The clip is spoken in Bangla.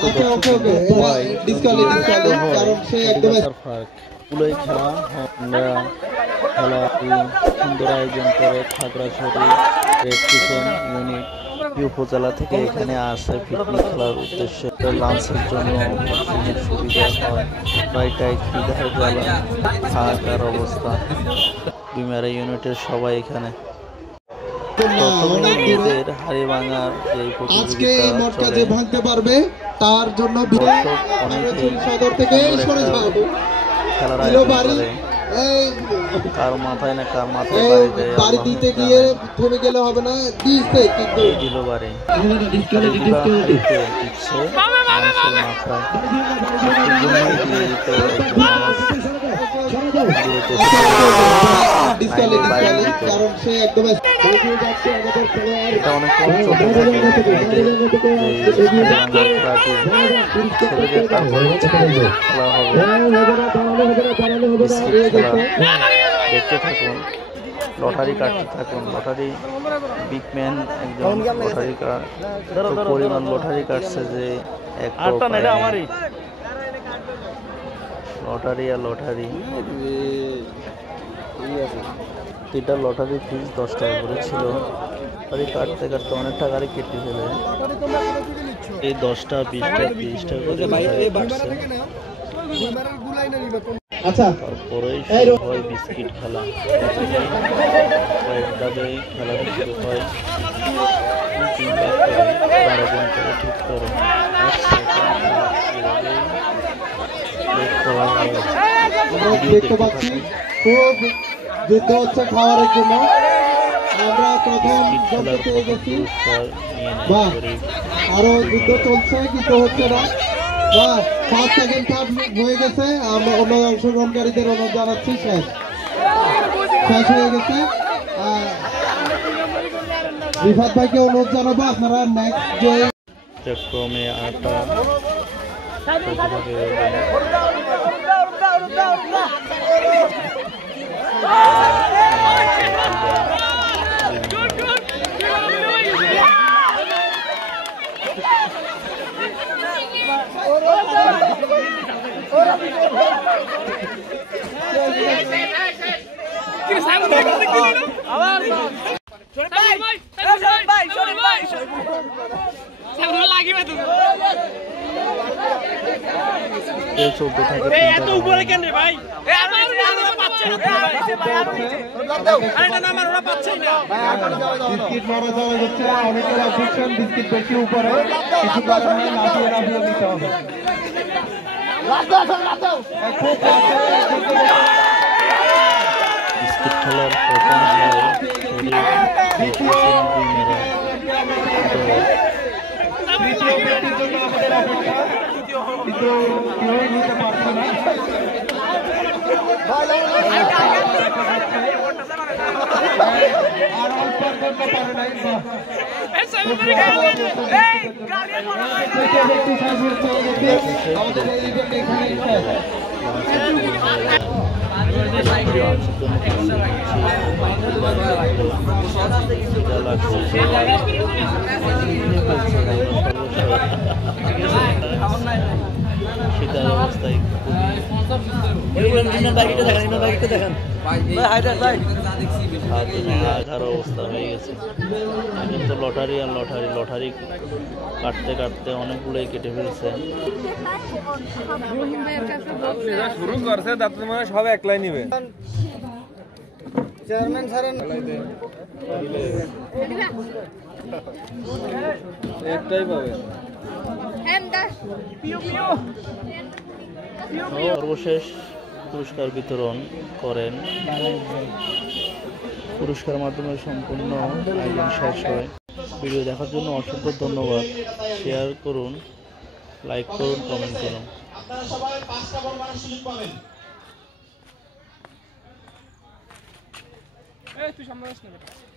তো পুলোই খেলা আমরা খেলা সুন্দর আয়োজন করে খাগড়াছড়ি রেড কিচেন ইউনিট উপজেলা থেকে এখানে আসে পিকনিক খেলার উদ্দেশ্যে লাঞ্চের জন্য সুবিধা হয় প্রায়টাই খিদার জ্বালা থাকার অবস্থা বিমারা ইউনিটের সবাই এখানে হাড়ি ভাঙার এই প্রতিযোগিতা ভাঙতে পারবে তার জন্য সদর থেকে কার মাথায় না কার মাথায় বাড়ি দিতে গিয়ে থেমে গেলে হবে না দিচ্ছে কিন্তু দিল বাড়ি দিচ্ছে মানুষের মাথায় কারণ সে একদম এটা অনেক কম চলতে দেখতে থাকুন লটারি কাটতে থাকুন লটারি বিগম্যান একজন লটারি পরিমাণ লটারি কাটছে যে লটারি আর লটারি এটা লটারি ফিস 10 টাকা করে ছিল লটারি কাটতে কাটতে অনেক টাকারই কেটে ফেলে এই 10টা 20টা 30টা করে তারপরে হয় বিস্কিট খেলা কয়েকভাবে খেলা শুরু হয় 12 জন করে ঠিক করে দেখতে পাচ্ছি খুব যুদ্ধ হচ্ছে খাবারের জন্য আমরা প্রথম পেয়ে গেছি বা আরো যুদ্ধ চলছে কিন্তু হচ্ছে না বা 5 সেকেন্ড হয়ে গেছে আমরা অন্য অংশগ্রহণকারীদের অনুরোধ জানাচ্ছি শেষ হয়ে গেছে রিফাত ভাইকে অনুরোধ জানাবো আপনারা নেক্সট যে ক্রমে আটা চলতে থাকে বিস্কিট মারা যাওয়া যাচ্ছে অনেকের অবজেকশন বিস্কিট বেশি উপরে কিছু কারণে নামিয়ে নামিয়ে নিতে হবে বিস্কিট খেলার প্রথম কিন্তু কেউ নিতে পারছে না আর অল্প করতে পারে নাই আমাদের শীতের অবস্থায় অবস্থা হয়ে গেছে এখন তো লটারি আর লটারি কাটতে কাটতে অনেকগুলোই কেটে ফেলছে শুরু করছে তাতে মানে সব একলাই নিবে চেয়ারম্যান স্যারের একটাই পাবে সর্বশেষ পুরস্কার বিতরণ করেন পুরস্কার মাধ্যমে সম্পূর্ণ আয়োজন শেষ হয় ভিডিও দেখার জন্য অসংখ্য ধন্যবাদ শেয়ার করুন লাইক করুন কমেন্ট করুন সবাই 5টা বল মারার সুযোগ পাবেন এই তুই সামনে আসনা